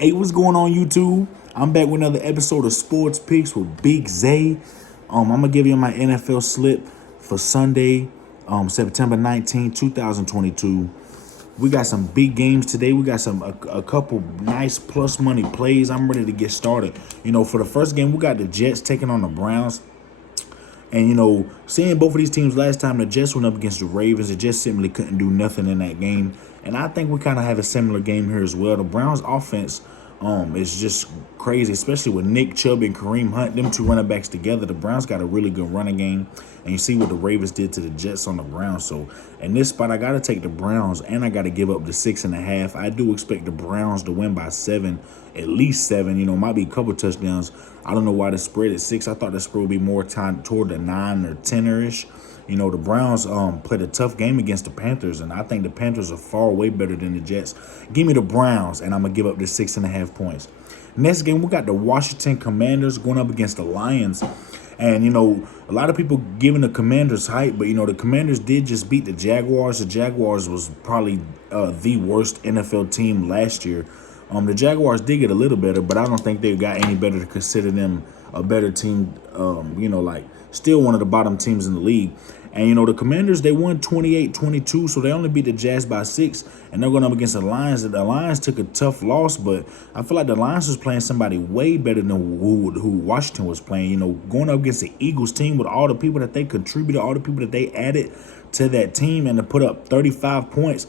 Hey, what's going on, YouTube? I'm back with another episode of Sports Picks with Big Zay. I'm gonna give you my NFL slip for Sunday, September 19, 2022. We got some big games today. We got a couple nice plus money plays. I'm ready to get started. For the first game, we got the Jets taking on the Browns. And seeing both of these teams last time, the Jets went up against the Ravens. The Jets simply couldn't do nothing in that game. And I think we kind of have a similar game here as well. The Browns offense is just crazy, especially with Nick Chubb and Kareem Hunt, them two running backs together. The Browns got a really good running game. And you see what the Ravens did to the Jets on the ground. So in this spot, I got to take the Browns, and I got to give up the 6.5. I do expect the Browns to win by 7, at least 7. Might be a couple touchdowns. I don't know why the spread is 6. I thought the spread would be more time toward the 9 or 10-ish. The Browns played a tough game against the Panthers, and I think the Panthers are far way better than the Jets. Give me the Browns, and I'm going to give up the 6.5 points. Next game, we got the Washington Commanders going up against the Lions. And, a lot of people giving the Commanders hype, but, the Commanders did just beat the Jaguars. The Jaguars was probably the worst NFL team last year. The Jaguars did get a little better, but I don't think they've got any better to consider them a better team, still one of the bottom teams in the league. And, the Commanders, they won 28-22, so they only beat the Jazz by 6, and they're going up against the Lions. The Lions took a tough loss, but I feel like the Lions was playing somebody way better than who Washington was playing. Going up against the Eagles team with all the people that they contributed, all the people that they added to that team, and to put up 35 points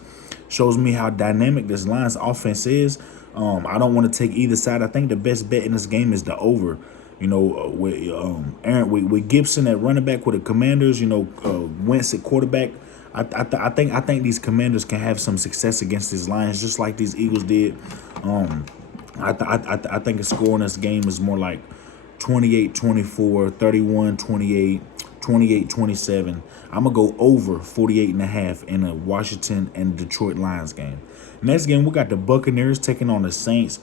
shows me how dynamic this Lions offense is. I don't want to take either side. I think the best bet in this game is the over. With Gibson at running back with the Commanders, Wentz at quarterback. I think these Commanders can have some success against these Lions, just like these Eagles did. I think the score in this game is more like 28-24, 31-28, 28-27. I'm going to go over 48.5 in a Washington and Detroit Lions game. Next game, we got the Buccaneers taking on the Saints.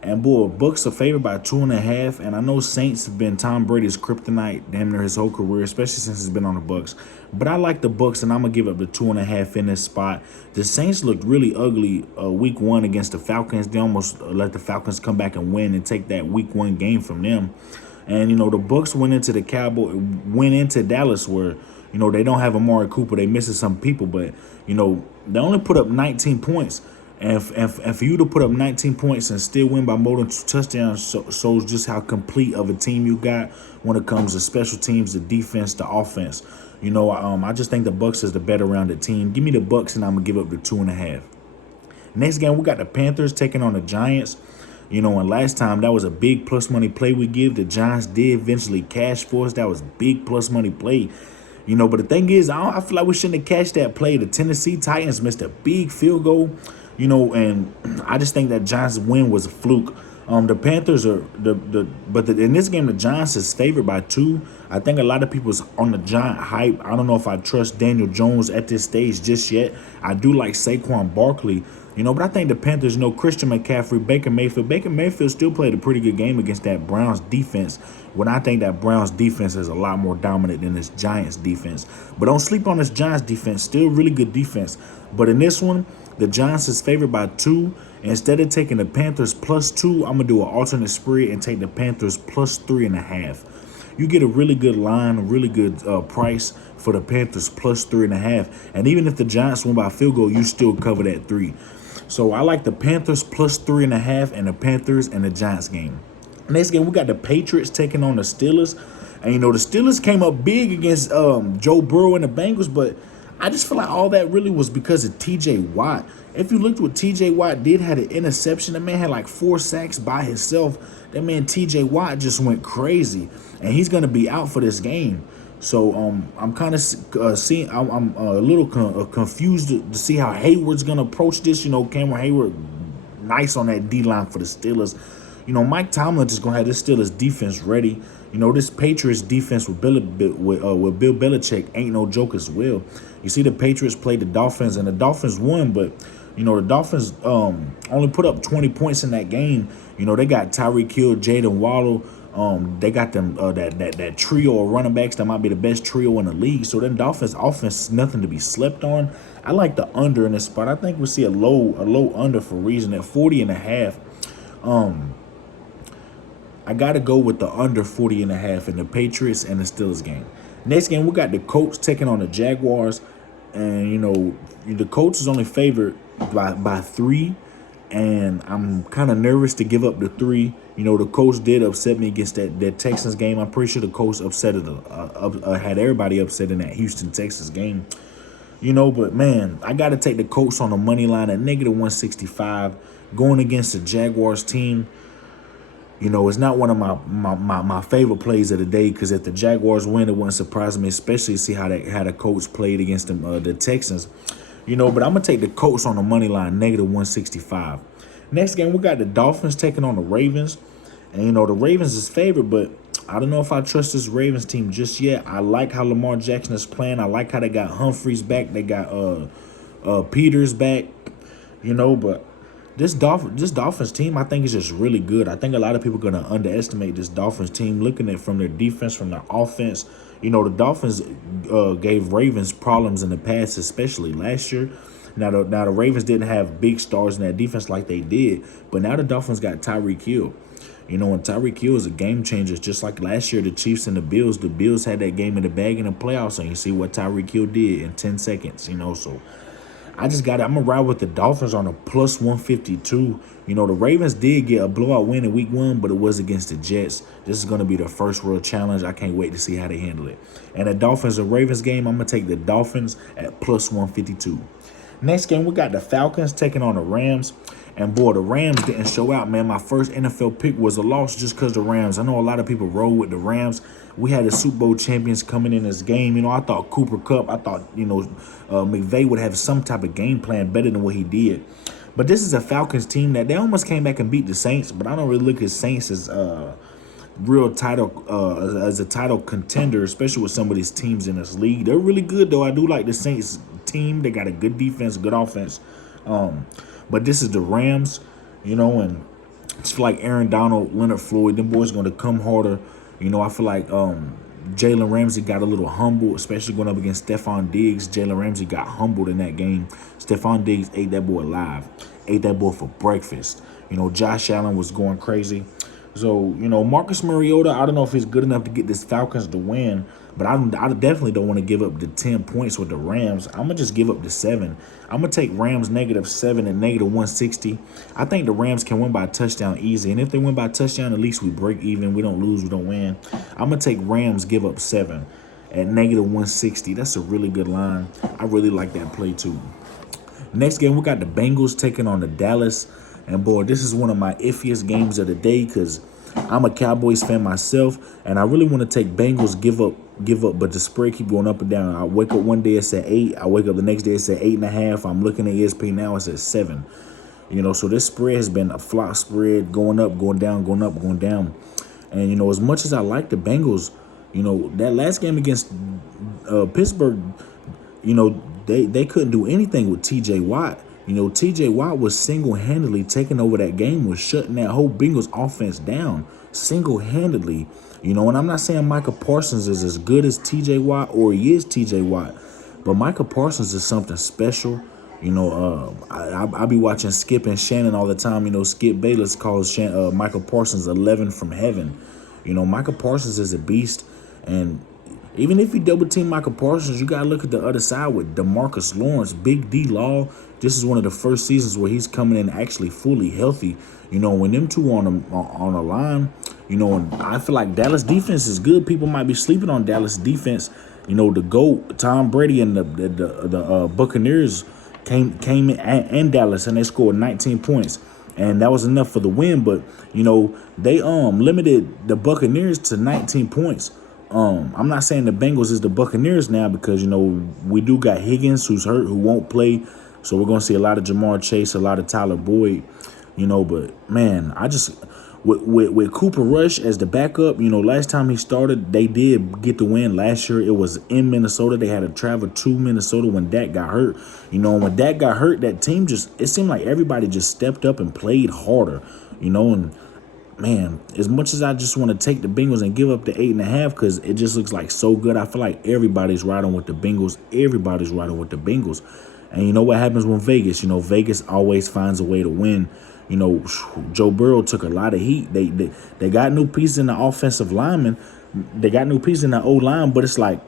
And boy, Bucks are favored by 2.5. And I know Saints have been Tom Brady's kryptonite damn near his whole career, especially since he's been on the Bucks. But I like the Bucks, and I'm gonna give up the 2.5 in this spot. The Saints looked really ugly week 1 against the Falcons. They almost let the Falcons come back and win and take that week 1 game from them. And the Bucks went into Dallas where they don't have Amari Cooper. They missing some people, but they only put up 19 points. And for you to put up 19 points and still win by more than 2 touchdowns shows just how complete of a team you got when it comes to special teams, the defense, the offense. I just think the Bucks is the better rounded team. Give me the Bucks, and I'm gonna give up the 2.5. Next game, we got the Panthers taking on the Giants. And last time that was a big plus money play we give. The Giants did eventually cash for us. That was big plus money play. But the thing is, I feel like we shouldn't have cashed that play. The Tennessee Titans missed a big field goal. And I just think that Giants win was a fluke. The Panthers are in this game, the Giants is favored by 2. I think a lot of people's on the Giant hype. I don't know if I trust Daniel Jones at this stage just yet. I do like Saquon Barkley, but I think the Panthers, Christian McCaffrey, Baker Mayfield. Baker Mayfield still played a pretty good game against that Browns defense, when I think that Browns defense is a lot more dominant than this Giants defense. But don't sleep on this Giants defense. Still really good defense. But in this one, the Giants is favored by 2. Instead of taking the Panthers plus 2, I'm going to do an alternate spread and take the Panthers plus 3.5. You get a really good line, a really good price for the Panthers plus 3.5. And even if the Giants win by field goal, you still cover that 3. So I like the Panthers plus 3.5 and the Panthers and the Giants game. Next game, we got the Patriots taking on the Steelers. And, the Steelers came up big against Joe Burrow and the Bengals, but I just feel like all that really was because of T.J. Watt. If you looked what T.J. Watt did, had an interception. The man had like 4 sacks by himself. That man T.J. Watt just went crazy, and he's going to be out for this game. So I'm kind of seeing. I'm a little confused to see how Hayward's going to approach this. Cameron Hayward, nice on that D-line for the Steelers. Mike Tomlin just going to have this Steelers defense ready. This Patriots defense with Bill Belichick ain't no joke as well. You see the Patriots played the Dolphins, and the Dolphins won, but, the Dolphins only put up 20 points in that game. They got Tyreek Hill, Jaden Waddle. They got them that trio of running backs that might be the best trio in the league. So then Dolphins offense is nothing to be slept on. I like the under in this spot. I think we'll see a low under for reason at 40.5. I got to go with the under 40.5 in the Patriots and the Steelers game. Next game, we got the Colts taking on the Jaguars. And, the Colts is only favored by 3. And I'm kind of nervous to give up the 3. The Colts did upset me against that Texans game. I'm pretty sure the Colts had everybody upset in that Houston, Texas game. But man, I got to take the Colts on the money line at -165 going against the Jaguars team. It's not one of my favorite plays of the day, because if the Jaguars win, it wouldn't surprise me, especially see how the Colts played against the Texans. But I'm gonna take the Colts on the money line, -165. Next game, we got the Dolphins taking on the Ravens, and the Ravens is favored, but I don't know if I trust this Ravens team just yet. I like how Lamar Jackson is playing. I like how they got Humphreys back. They got Peters back. But this Dolphins team, I think, is just really good. I think a lot of people are going to underestimate this Dolphins team, looking at from their defense, from their offense. The Dolphins gave Ravens problems in the past, especially last year. Now the Ravens didn't have big stars in that defense like they did, but now the Dolphins got Tyreek Hill. And Tyreek Hill is a game changer, just like last year, the Chiefs and the Bills. The Bills had that game in the bag in the playoffs, and you see what Tyreek Hill did in 10 seconds, so I'm going to ride with the Dolphins on a +152. The Ravens did get a blowout win in week 1, but it was against the Jets. This is going to be their first real challenge. I can't wait to see how they handle it. And the Dolphins and Ravens game, I'm going to take the Dolphins at +152. Next game, we got the Falcons taking on the Rams. And boy, the Rams didn't show out, man. My first NFL pick was a loss just because the Rams. I know a lot of people roll with the Rams. We had the Super Bowl champions coming in this game. I thought Cooper Kupp, I thought, McVay would have some type of game plan better than what he did. But this is a Falcons team that they almost came back and beat the Saints, but I don't really look at Saints as real title as a title contender, especially with some of these teams in this league. They're really good, though. I do like the Saints team. They got a good defense, good offense. But this is the Rams, and it's feel like Aaron Donald, Leonard Floyd, them boys going to come harder. I feel like Jalen Ramsey got a little humble, especially going up against Stephon Diggs. Jalen Ramsey got humbled in that game. Stephon Diggs ate that boy alive, ate that boy for breakfast. Josh Allen was going crazy. So, Marcus Mariota, I don't know if he's good enough to get this Falcons to win, but I definitely don't want to give up the 10 points with the Rams. I'm going to just give up the 7. I'm going to take Rams -7 and -160. I think the Rams can win by a touchdown easy, and if they win by a touchdown, at least we break even. We don't lose, we don't win. I'm going to take Rams give up 7 at -160. That's a really good line. I really like that play, too. Next game, we got the Bengals taking on the Dallas. And, boy, this is one of my iffiest games of the day because I'm a Cowboys fan myself, and I really want to take Bengals give up, but the spread keep going up and down. I wake up one day, it's at 8. I wake up the next day, it's at 8.5. I'm looking at ESPN now, it's at 7. So this spread has been a flop spread, going up, going down, going up, going down. And, as much as I like the Bengals, that last game against Pittsburgh, they couldn't do anything with T.J. Watt. T.J. Watt was single-handedly taking over that game, was shutting that whole Bengals offense down single-handedly. And I'm not saying Micah Parsons is as good as T.J. Watt or he is T.J. Watt, but Micah Parsons is something special. I be watching Skip and Shannon all the time. Skip Bayless calls Micah Parsons 11 from heaven. Micah Parsons is a beast, and even if you double team Micah Parsons, you got to look at the other side with DeMarcus Lawrence, Big D Law. This is one of the first seasons where he's coming in actually fully healthy. When them two on the line, and I feel like Dallas defense is good. People might be sleeping on Dallas defense. The GOAT, Tom Brady, and the Buccaneers came in Dallas, and they scored 19 points. And that was enough for the win, but, they limited the Buccaneers to 19 points. I'm not saying the Bengals is the Buccaneers now because, we do got Higgins who's hurt, who won't play. So we're going to see a lot of Jamar Chase, a lot of Tyler Boyd, but, man, I just with Cooper Rush as the backup, last time he started, they did get the win. Last year, it was in Minnesota. They had to travel to Minnesota when Dak got hurt. When Dak got hurt, that team it seemed like everybody just stepped up and played harder, and man, as much as I just want to take the Bengals and give up the 8.5 because it just looks like so good, I feel like everybody's riding with the Bengals. Everybody's riding with the Bengals. And you know what happens when Vegas? Vegas always finds a way to win. You know, Joe Burrow took a lot of heat. They got new pieces in the offensive lineman. They got new pieces in the O-line, but it's like,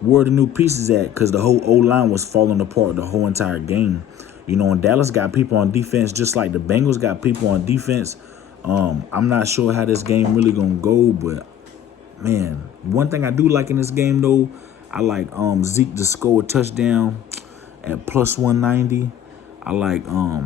where are the new pieces at? Because the whole O-line was falling apart the whole entire game. You know, and Dallas got people on defense just like the Bengals got people on defense. I'm not sure how this game really gonna go, but man, one thing I do like in this game though, I like Zeke to score a touchdown at plus 190. I like I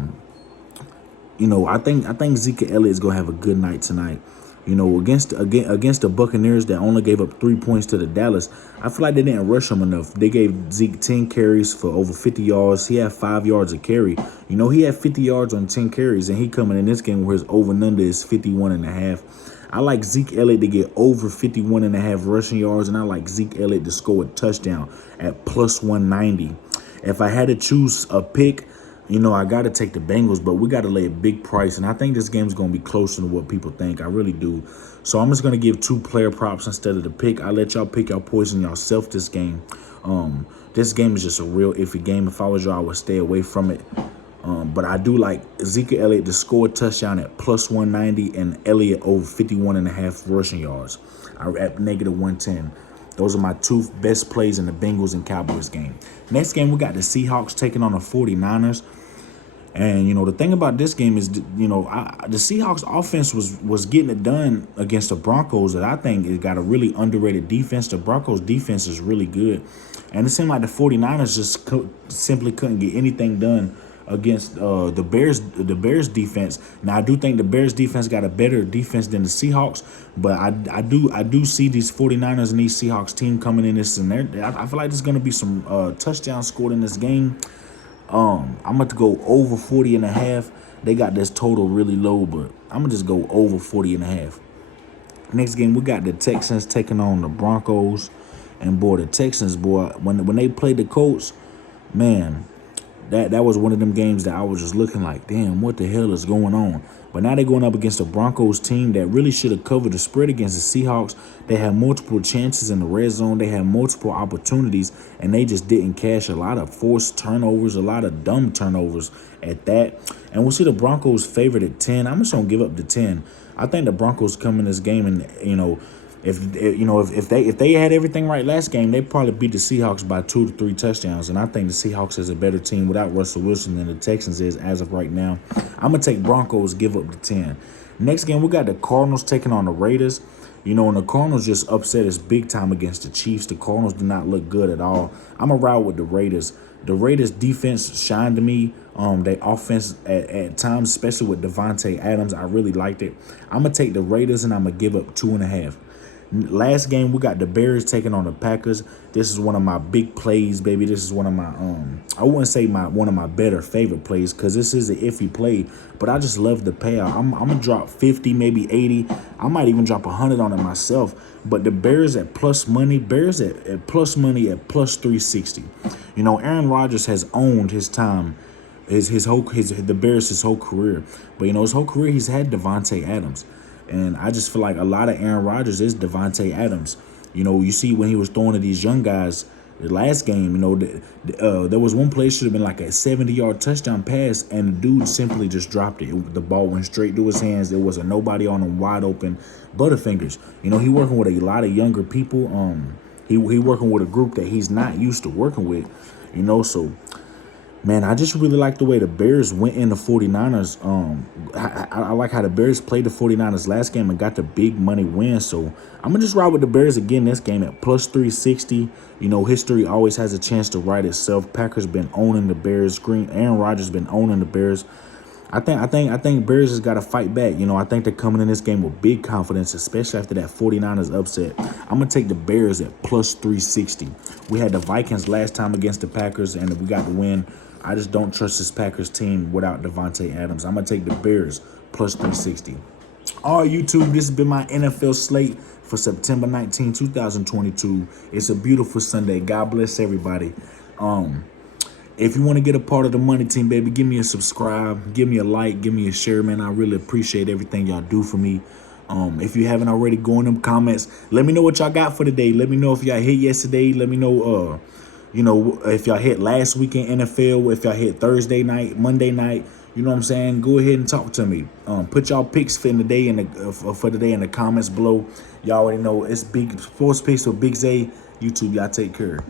think Zeke Elliott is gonna have a good night tonight. You know, against the Buccaneers that only gave up 3 points to the Dallas, I feel like they didn't rush him enough. They gave Zeke 10 carries for over 50 yards. He had 5 yards a carry. You know, he had 50 yards on 10 carries, and he coming in this game where his over and under is 51.5. I like Zeke Elliott to get over 51.5 rushing yards, and I like Zeke Elliott to score a touchdown at plus 190. If I had to choose a pick, you know, I got to take the Bengals, but we got to lay a big price. And I think this game is going to be closer to what people think. I really do. So I'm just going to give 2 player props instead of the pick. I let y'all pick y'all poison yourself this game. This game is just a real iffy game. If I was y'all, I would stay away from it. But I do like Ezekiel Elliott to score a touchdown at plus 190 and Elliott over 51.5 rushing yards at negative 110. Those are my 2 best plays in the Bengals and Cowboys game. Next game, we got the Seahawks taking on the 49ers. And, you know, the thing about this game is, you know, the Seahawks offense was getting it done against the Broncos that I think it got a really underrated defense. The Broncos defense is really good. And it seemed like the 49ers just simply couldn't get anything done against the Bears defense. Now, I do think the Bears defense got a better defense than the Seahawks, but I do see these 49ers and these Seahawks team coming in this, and I feel like there's going to be some touchdowns scored in this game. I'm going to go over 40.5. They got this total really low, but I'm going to just go over 40.5. Next game, we got the Texans taking on the Broncos. And, boy, the Texans, boy, when they played the Colts, man, that was one of them games that I was just looking like, damn, what the hell is going on? But now they're going up against a Broncos team that really should have covered the spread against the Seahawks. They had multiple chances in the red zone. They had multiple opportunities, and they just didn't cash. A lot of forced turnovers, a lot of dumb turnovers at that. And we'll see the Broncos favored at 10. I'm just going to give up the 10. I think the Broncos come in this game and, you know, if they had everything right last game, they probably beat the Seahawks by 2 to 3 touchdowns. And I think the Seahawks is a better team without Russell Wilson than the Texans is as of right now. I'm going to take Broncos, give up the 10. Next game, we got the Cardinals taking on the Raiders. You know, and the Cardinals just upset us big time against the Chiefs. The Cardinals do not look good at all. I'm going to ride with the Raiders. The Raiders defense shined to me. Their offense at times, especially with Devontae Adams, I really liked it. I'm going to take the Raiders, and I'm going to give up 2.5. Last game, we got the Bears taking on the Packers. This is one of my big plays, baby. This is one of my, I wouldn't say one of my better favorite plays because this is an iffy play, but I just love the payout. I'm going to drop 50, maybe 80. I might even drop 100 on it myself. But the Bears at plus money, Bears at plus money at plus 360. You know, Aaron Rodgers has owned his time, the Bears his whole career. But, you know, his whole career he's had Devontae Adams. And I just feel like a lot of Aaron Rodgers is Devontae Adams. You know, you see when he was throwing to these young guys the last game, you know, there was one play should have been like a 70-yard touchdown pass, and the dude simply just dropped it. The ball went straight through his hands. There was a nobody on him, wide open, Butterfingers. You know, he working with a lot of younger people. He working with a group that he's not used to working with, you know, so... Man, I just really like the way the Bears went in the 49ers. I like how the Bears played the 49ers last game and got the big money win. So I'm going to just ride with the Bears again this game at plus 360. You know, history always has a chance to write itself. Packers been owning the Bears. Aaron Rodgers been owning the Bears. I think Bears has got to fight back. You know, I think they're coming in this game with big confidence, especially after that 49ers upset. I'm going to take the Bears at plus 360. We had the Vikings last time against the Packers, and we got the win. I just don't trust this Packers team without Devontae Adams. I'm going to take the Bears plus 360. All right, YouTube, this has been my NFL slate for September 19, 2022. It's a beautiful Sunday. God bless everybody. If you want to get a part of the money team, baby, give me a subscribe, give me a like, give me a share, man. I really appreciate everything y'all do for me. If you haven't already, go in them comments. Let me know what y'all got for today. Let me know if y'all hit yesterday. Let me know, you know, if y'all hit last week in NFL, if y'all hit Thursday night, Monday night, You know what I'm saying? Go ahead and talk to me. Put y'all picks for the day for the day in the comments below. Y'all already know it's Big Sports Picks with Big Zay. YouTube, y'all take care.